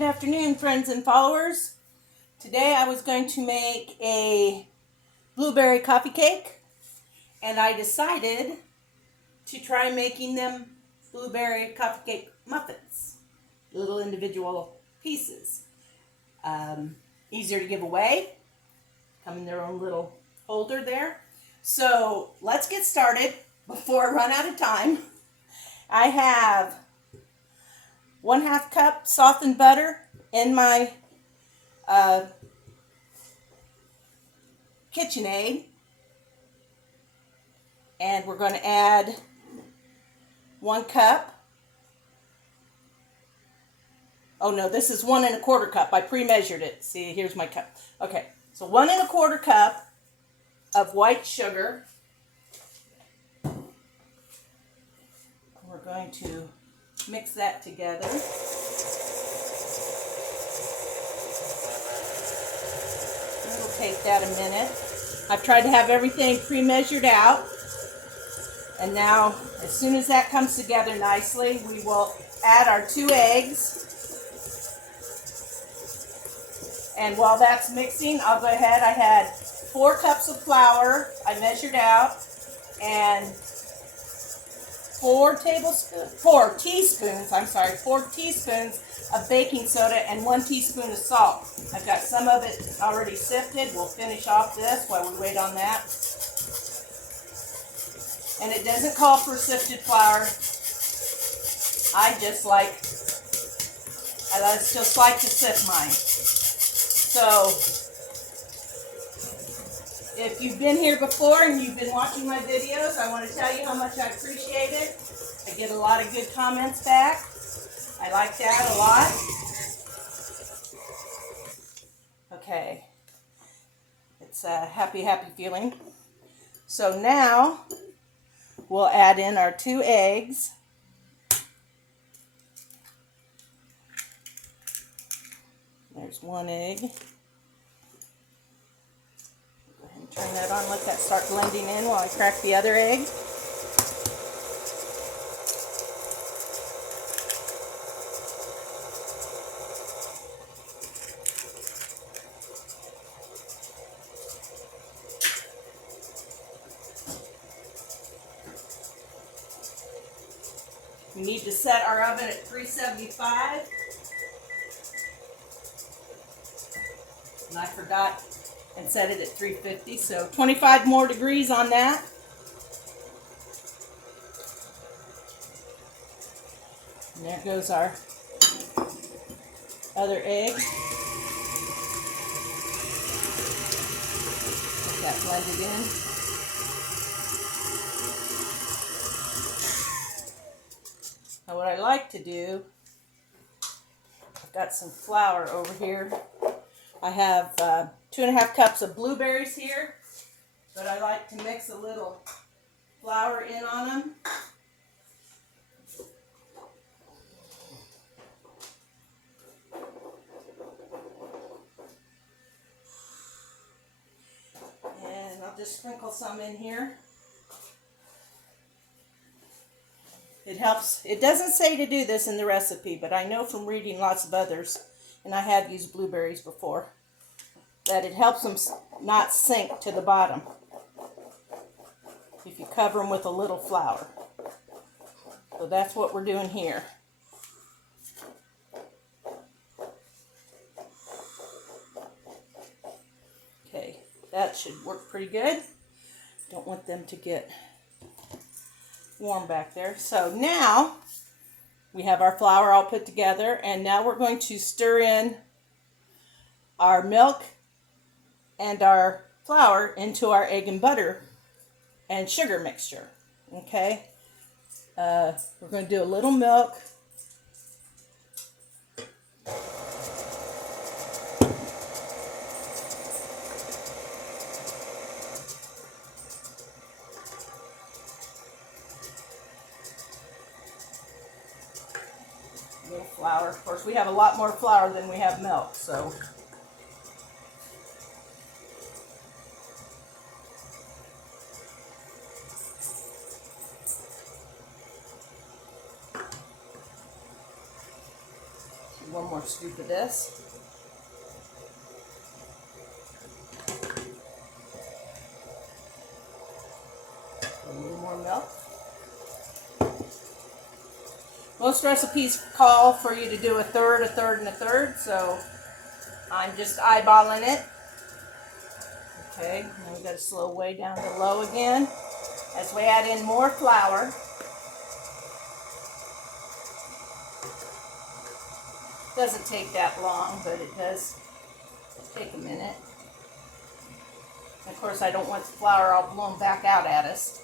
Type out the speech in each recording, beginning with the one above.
Good afternoon, friends and followers. Today I was going to make a blueberry coffee cake, and I decided to try making them blueberry coffee cake muffins, little individual pieces. Easier to give away, come in their own little holder there. So let's get started before I run out of time. I have 1/2 cup softened butter in my KitchenAid, and we're going to add 1 cup. Oh no, this is 1 1/4 cup. I pre-measured it. See, here's my cup. Okay, so 1 1/4 cup of white sugar. We're going to mix that together. It'll take that a minute. I've tried to have everything pre-measured out. And now, as soon as that comes together nicely, we will add our 2 eggs. And while that's mixing, I'll go ahead. I had 4 cups of flour I measured out, and 4 teaspoons of baking soda and 1 teaspoon of salt. I've got some of it already sifted. We'll finish off this while we wait on that. And it doesn't call for sifted flour. I just like to sift mine. So if you've been here before and you've been watching my videos, I want to tell you how much I appreciate it. I get a lot of good comments back. I like that a lot. Okay. It's a happy feeling. So now we'll add in our 2 eggs. There's 1 egg. Go ahead and turn that on. Let that start blending in while I crack the other egg. We need to set our oven at 375. And I forgot and set it at 350, so 25 more degrees on that. And there goes our other egg. Get that blended in. Now what I like to do, I've got some flour over here. I have 2 1/2 cups of blueberries here, but I like to mix a little flour in on them. And I'll just sprinkle some in here. It helps. It doesn't say to do this in the recipe, but I know from reading lots of others, and I have used blueberries before, that it helps them not sink to the bottom if you cover them with a little flour. So that's what we're doing here. Okay, that should work pretty good. Don't want them to get warm back there. So now we have our flour all put together, and now we're going to stir in our milk and our flour into our egg and butter and sugar mixture. Okay, we're going to do a little milk. A little flour. Of course, we have a lot more flour than we have milk, so one more more scoop of this. A little more milk. Most recipes call for you to do a third, and a third, so I'm just eyeballing it. Okay, now we got to slow way down to low again as we add in more flour. Doesn't take that long, but it does take a minute. And of course, I don't want the flour all blown back out at us.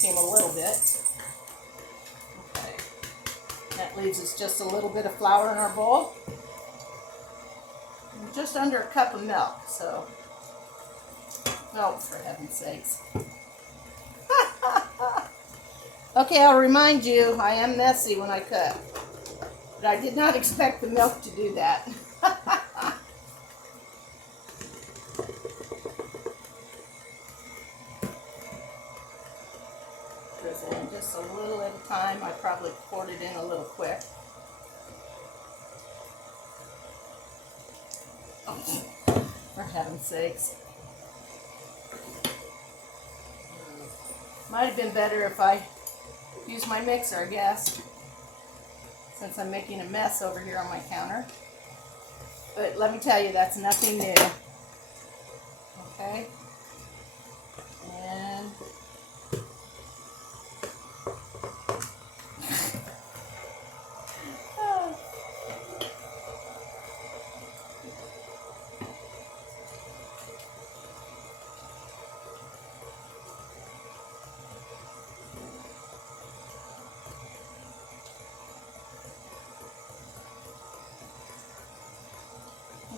Came a little bit. Okay. That leaves us just a little bit of flour in our bowl. And just under a cup of milk, so. Oh, for heaven's sakes. Okay, I'll remind you, I am messy when I cook. But I did not expect the milk to do that. In just a little at a time. I probably poured it in a little quick. Oh, for heaven's sakes. Might have been better if I used my mixer, I guess, since I'm making a mess over here on my counter. But let me tell you, that's nothing new. Okay? And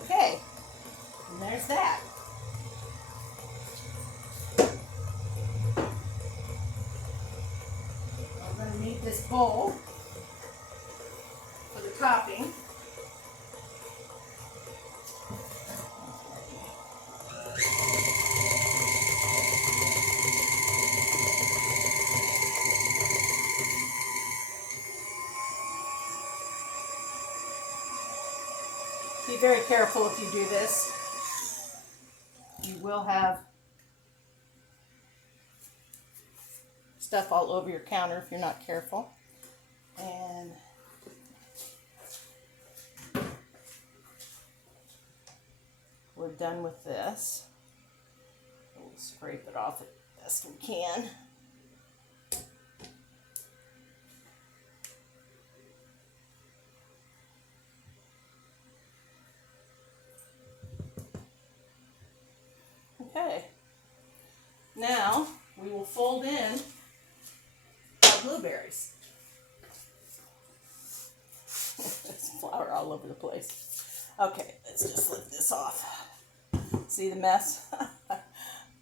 okay, and there's that. I'm going to need this bowl for the topping. Be very careful if you do this. You will have stuff all over your counter if you're not careful. And we're done with this. We'll scrape it off as best we can. Okay, now we will fold in our blueberries. There's flour all over the place. Okay, let's just lift this off. See the mess?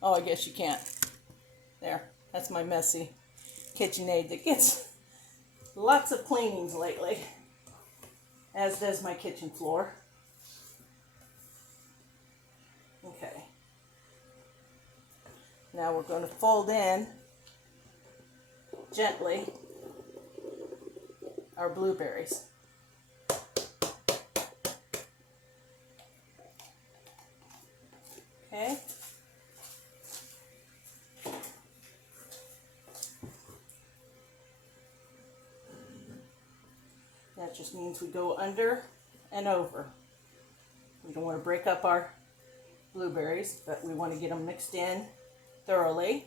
Oh, I guess you can't. There, that's my messy KitchenAid that gets lots of cleanings lately, as does my kitchen floor. Okay. Now we're going to fold in gently our blueberries. Okay. That just means we go under and over. We don't want to break up our blueberries, but we want to get them mixed in thoroughly.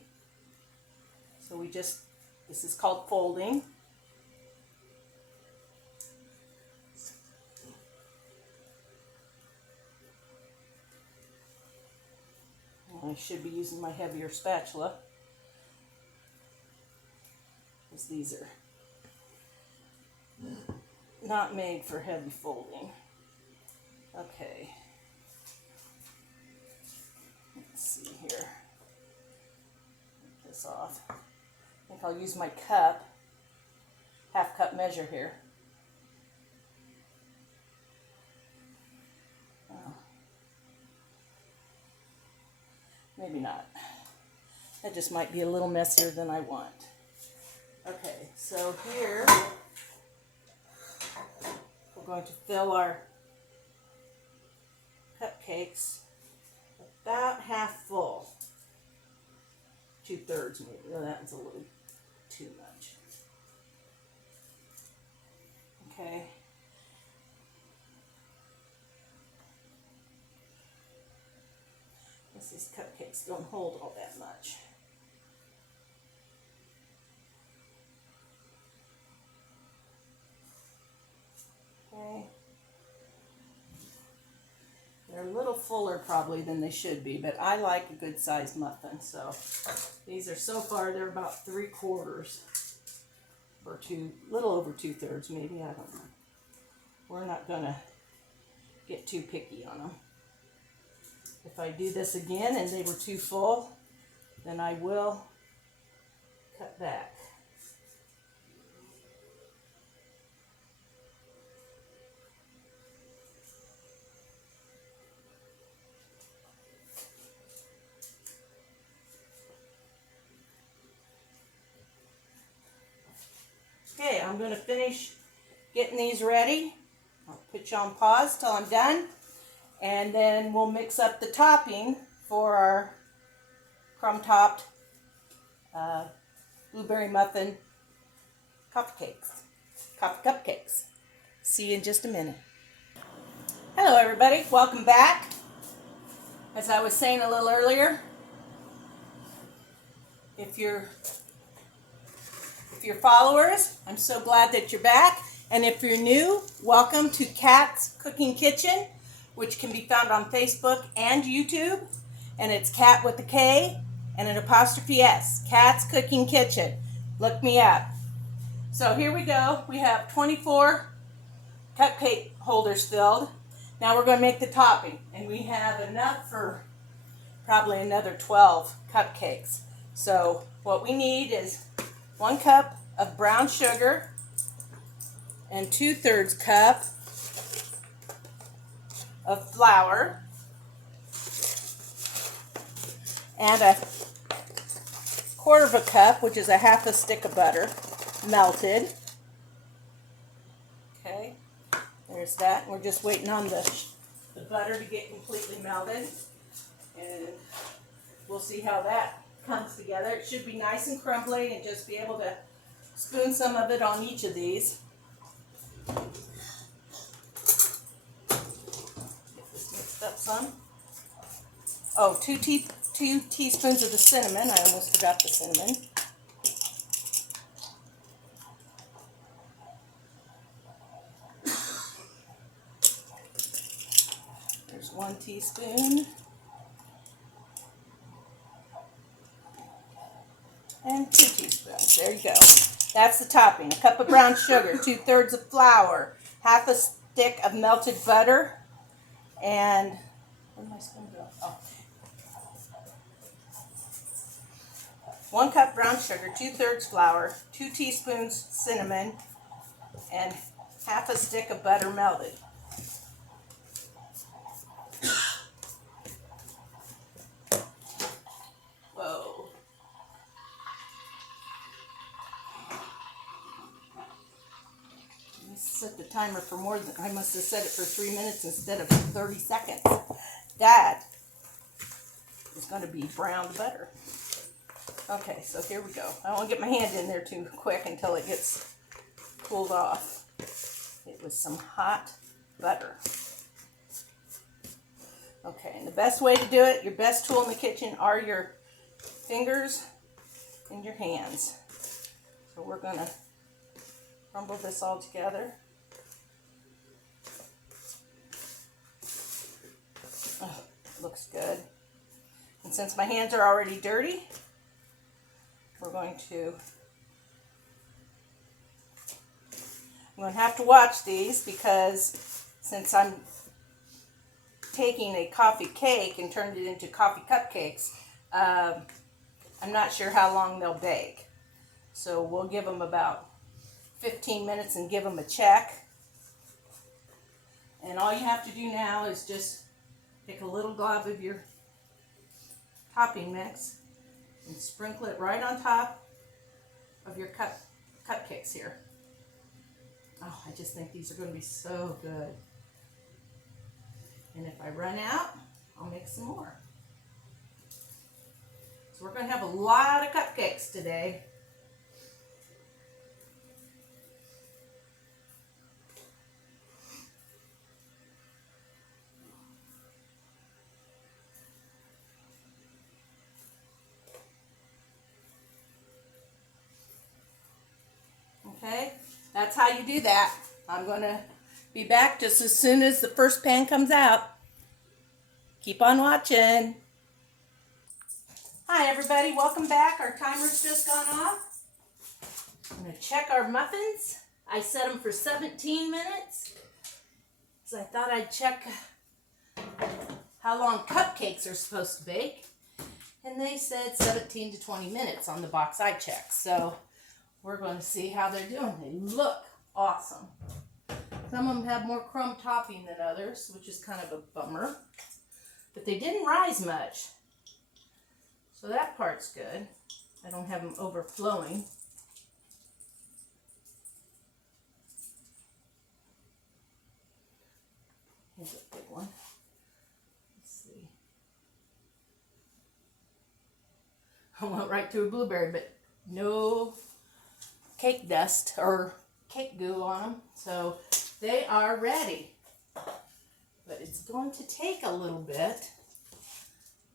So this is called folding. I should be using my heavier spatula, because these are not made for heavy folding. Okay. Let's see here. Get this off. I think I'll use my cup, half cup measure here. Maybe not. That just might be a little messier than I want. Okay, so here we're going to fill our cupcakes about half full. 2/3 maybe. Oh, that's a little too much. Okay. I guess these cupcakes don't hold all that much. Okay. They're a little fuller probably than they should be, but I like a good sized muffin. So these are so far, they're about 3/4 or little over 2/3 maybe, I don't know. We're not gonna get too picky on them. If I do this again and they were too full, then I will cut back. Okay, I'm going to finish getting these ready. I'll put you on pause till I'm done, and then we'll mix up the topping for our crumb-topped blueberry muffin coffee cupcakes. See you in just a minute. Hello everybody, welcome back. As I was saying a little earlier, if you're followers, I'm so glad that you're back. And if you're new, welcome to Kat's Cooking Kitchen, which can be found on Facebook and YouTube. And it's Kat with a K and an apostrophe S. Kat's Cooking Kitchen. Look me up. So here we go. We have 24 cupcake holders filled. Now we're going to make the topping. And we have enough for probably another 12 cupcakes. So what we need is 1 cup of brown sugar and 2/3 cup of flour and a 1/4 cup, which is a half a stick of butter, melted. Okay, there's that. We're just waiting on the butter to get completely melted, and we'll see how that comes together. It should be nice and crumbly and just be able to spoon some of it on each of these. Get this mixed up some. Oh, 2 teaspoons of the cinnamon. I almost forgot the cinnamon. There's 1 teaspoon. And 2 teaspoons. There you go. That's the topping. A cup of brown sugar, 2/3 of flour, half a stick of melted butter, and where did my spoon go? Oh. 1 cup brown sugar, 2/3 flour, 2 teaspoons cinnamon, and half a stick of butter melted. Whoa. Set the timer for more than, I must have set it for 3 minutes instead of 30 seconds. That is going to be browned butter. Okay, so here we go. I don't want to get my hand in there too quick until it gets cooled off. It was some hot butter. Okay, and the best way to do it, your best tool in the kitchen are your fingers and your hands. So we're going to crumble this all together. Oh, looks good. And since my hands are already dirty, I'm going to have to watch these, because since I'm taking a coffee cake and turned it into coffee cupcakes, I'm not sure how long they'll bake. So we'll give them about 15 minutes and give them a check. And all you have to do now is just take a little glob of your topping mix and sprinkle it right on top of your cupcakes here. Oh, I just think these are going to be so good. And if I run out, I'll make some more. So we're going to have a lot of cupcakes today. Okay, that's how you do that. I'm going to be back just as soon as the first pan comes out. Keep on watching. Hi everybody, welcome back. Our timer's just gone off. I'm going to check our muffins. I set them for 17 minutes. So I thought I'd check how long cupcakes are supposed to bake. And they said 17 to 20 minutes on the box I checked. So we're going to see how they're doing. They look awesome. Some of them have more crumb topping than others, which is kind of a bummer. But they didn't rise much. So that part's good. I don't have them overflowing. Here's a big one. Let's see. I went right through a blueberry, but no cake dust or cake goo on them. So they are ready. But it's going to take a little bit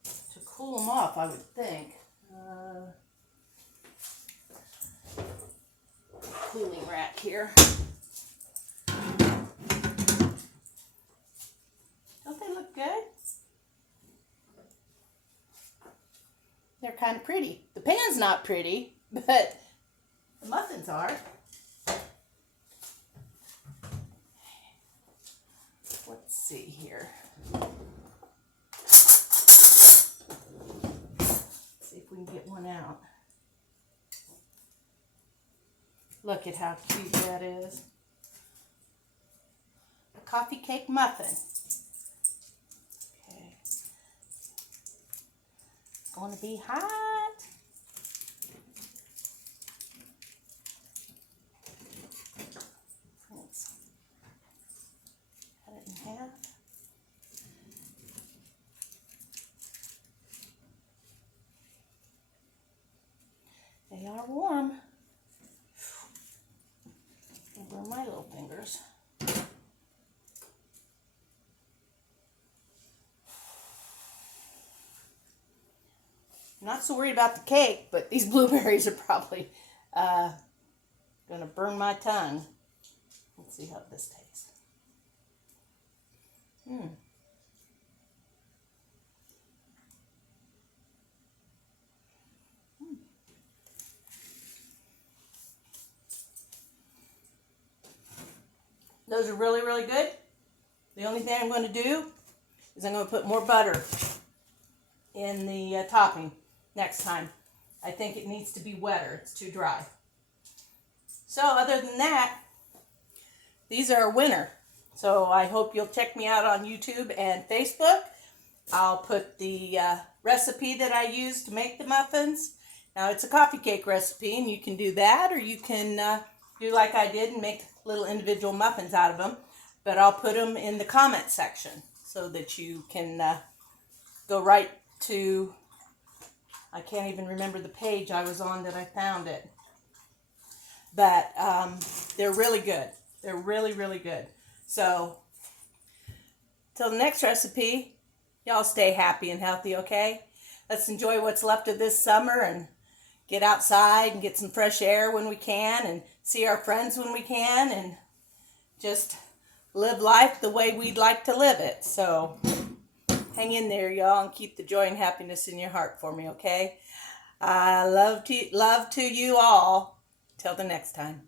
to cool them off, I would think. Cooling rack here. Don't they look good? They're kind of pretty. The pan's not pretty, but the muffins are. Let's see here. See if we can get one out. Look at how cute that is. A coffee cake muffin. Okay. It's going to be hot. Let's cut it in half. They are warm. Over my little fingers. Not so worried about the cake, but these blueberries are probably going to burn my tongue. Let's see how this tastes. Those are really, really good. The only thing I'm going to do is I'm going to put more butter in the topping next time. I think it needs to be wetter. It's too dry. So other than that, these are a winner. So I hope you'll check me out on YouTube and Facebook. I'll put the recipe that I used to make the muffins. Now it's a coffee cake recipe, and you can do that, or you can do like I did and make little individual muffins out of them. But I'll put them in the comment section so that you can go right to, I can't even remember the page I was on that I found it. But they're really good. They're really, really good. So, till the next recipe, y'all stay happy and healthy, okay? Let's enjoy what's left of this summer and get outside and get some fresh air when we can and see our friends when we can and just live life the way we'd like to live it. So, hang in there, y'all, and keep the joy and happiness in your heart for me, okay? Love to you all. Till the next time.